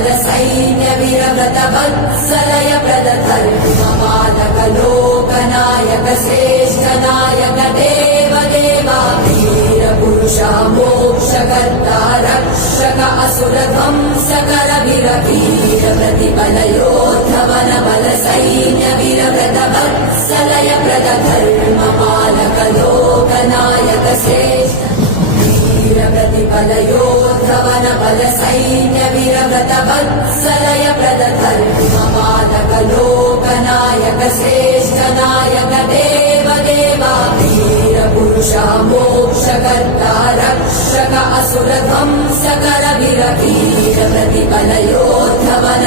बल सैन्य वीरव्रत वत्सलय प्रदधर्म मादक लोकनायक श्रेष्ठ नायक देव देवा वीर पुरुषा मोक्षकर्ता रक्षक असुर ध्वंसकर वीर प्रतिबल योद्धवन बल सैन्य वीरव्रत वत्सलय प्रदधर्म मादक लोकनायक श्रेष्ठ प्रतिबल योद्धवन बल सैन्य वीरव्रत वत्सलय प्रदधर्म मादक लोकनायक श्रेष्ठ नायक देव देवा वीर पुरुषा मोक्षकर्ता रक्षक असुर ध्वंसकर वीर प्रतिबल योद्धवन